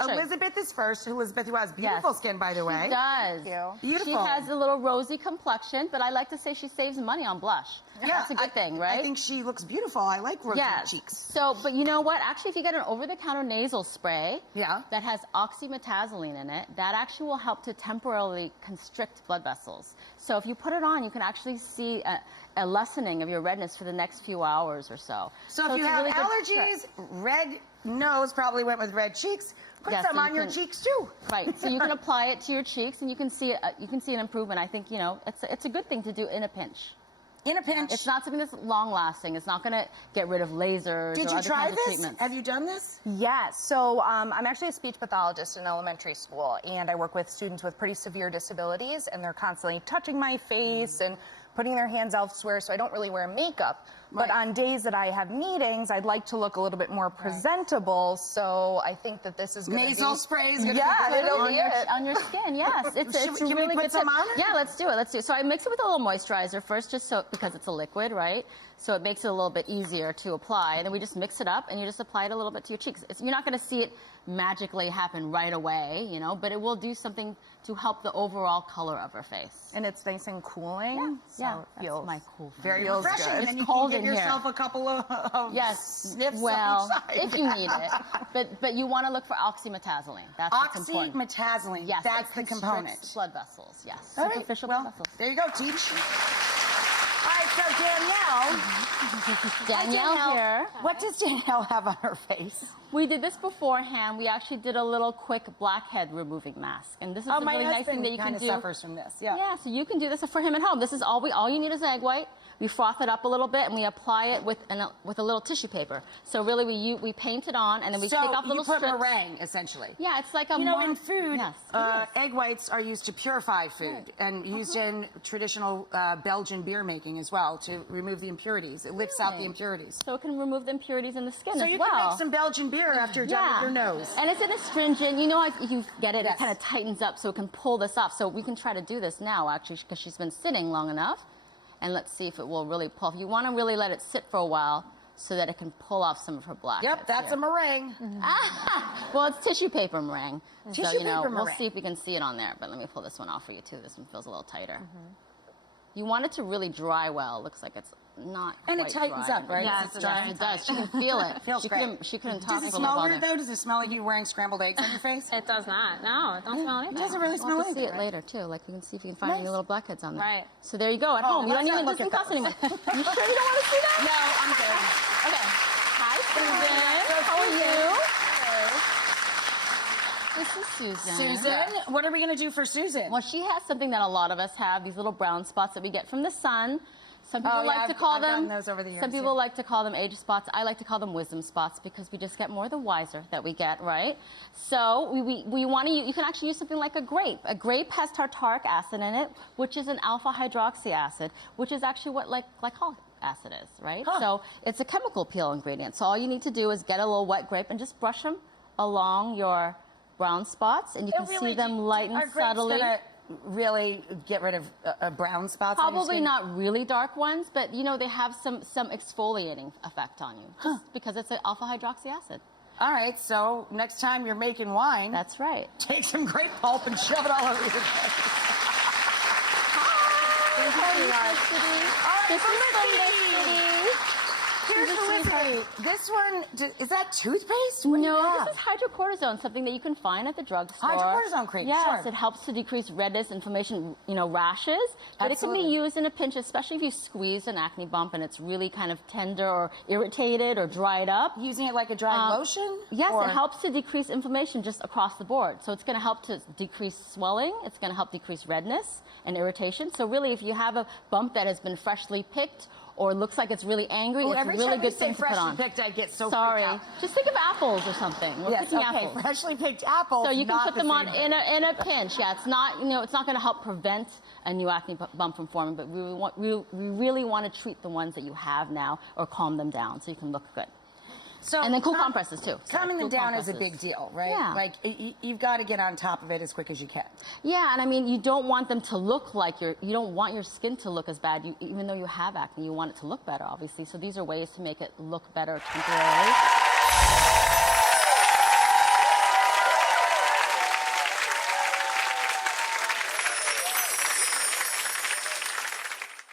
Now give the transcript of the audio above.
Elizabeth is first. Elizabeth, who has beautiful skin, by the way. She does. Beautiful. She has a little rosy complexion, but I like to say she saves money on blush. Yeah, that's a good thing, right? I think she looks beautiful. I like rosy cheeks. So, but you know what? Actually, if you get an over-the-counter nasal spray that has oxymetazoline in it, that actually will help to temporarily constrict blood vessels. So if you put it on, you can actually see a lessening of your redness for the next few hours or so. So if you have allergies, red nose probably went with red cheeks. Put some on your cheeks too. Right. So you can apply it to your cheeks, and you can see an improvement. I think it's a good thing to do in a pinch. In a pinch. It's not something that's long-lasting. It's not going to get rid of lasers or other kinds of treatments. Have you done this? Yes. So I'm actually a speech pathologist in elementary school, and I work with students with pretty severe disabilities, and they're constantly touching my face and putting their hands elsewhere, so I don't really wear makeup. But on days that I have meetings, I'd like to look a little bit more presentable, so I think that this is going to be... Nasal spray is going to be good on your skin, yes. It's Can really we put some on it? Yeah, let's do it. So I mix it with a little moisturizer first, just so because it's a liquid, right? So it makes it a little bit easier to apply. And then we just mix it up, and you just apply it a little bit to your cheeks. You're not going to see it magically happen right away, but it will do something to help the overall color of her face. And it's nice and cooling. Yeah, that's my cool thing. Very refreshing. Good. And it's you cold can give in yourself here. a couple of sniffs well, inside. if you need it. But you want to look for oxymetazoline. That's what's important. Oxymetazoline. Yes, that's the component. Blood vessels. Yes. All right. Superficial Well, blood vessels. there you go, teach. All right, so Danielle here. What does Danielle have on her face? We did this beforehand. We actually did a little quick blackhead removing mask, and this is a really nice thing that you can do. My husband kind of suffers from this. Yeah, so you can do this for him at home. This is all you need is egg white. We froth it up a little bit, and we apply it with a little tissue paper. So really, we paint it on, and then we take off little strips. So you put meringue, essentially. Yeah, it's like a... in food, egg whites are used to purify food, and used in traditional Belgian beer making as well to remove the impurities. It lifts out the impurities. So it can remove the impurities in the skin as well. So you can make some Belgian beer after you're done with your nose. And it's an astringent. If you get it, it kind of tightens up so it can pull this off. So we can try to do this now, actually, because she's been sitting long enough. And let's see if it will really pull. You want to really let it sit for a while so that it can pull off some of her black. Yep, that's a meringue. Well, it's tissue paper meringue. Tissue paper meringue. We'll see if we can see it on there. But let me pull this one off for you, too. This one feels a little tighter. You want it to really dry well. It looks like it's not and it tightens dry. up, right? Yes, it does. She can feel it. Feels great. She couldn't talk. Does it smell weird, though? Does it smell like you wearing scrambled eggs on your face? It does not. No, it don't smell anything. It doesn't really smell we'll anything. See it later, too. Like, you can see if you can find any little blackheads on there. Right. So there you go, at home. You don't even look at cost anymore. You sure you don't want to see that? No, I'm good. Okay. Hi, Susan. How are you? This is Susan. Susan? What are we going to do for Susan? Well, she has something that a lot of us have, these little brown spots that we get from the sun. Some people like to call them. Those over the years, some people like to call them age spots. I like to call them wisdom spots because we just get more the wiser that we get, right? So we want to. You can actually use something like a grape. A grape has tartaric acid in it, which is an alpha hydroxy acid, which is actually what glycolic acid is, right? So it's a chemical peel ingredient. So all you need to do is get a little wet grape and just brush them along your brown spots, and you can see them lighten subtly. Really get rid of brown spots? Probably not really dark ones, but they have some exfoliating effect on you, just because it's an alpha hydroxy acid. All right, so next time you're making wine, that's right. Take some grape pulp and shove it all over your face. Hi, this is Felicity. Here's Felicity. This one, is that toothpaste? No, this is hydrocortisone, something that you can find at the drugstore. Hydrocortisone cream, yes, it helps to decrease redness, inflammation, rashes. But it can be used in a pinch, especially if you squeeze an acne bump and it's really kind of tender or irritated or dried up. Using it like a dry lotion? Yes, it helps to decrease inflammation just across the board. So it's going to help to decrease swelling. It's going to help decrease redness and irritation. So really, if you have a bump that has been freshly picked or looks like it's really angry, it's a really good thing to put on. Picked, I get so Sorry. freaked out. Just think of apples or something. We're picking apples. Freshly picked apples. So you can put them on in a pinch. Yeah, it's not it's not going to help prevent a new acne bump from forming, but we really want to treat the ones that you have now or calm them down so you can look good. So and then cool compresses too. Calming them down is a big deal, right? Yeah. Like you've got to get on top of it as quick as you can. Yeah, and I mean you don't want them to look like you don't want your skin to look as bad. Even though you have acne, you want it to look better, obviously. So these are ways to make it look better temporarily.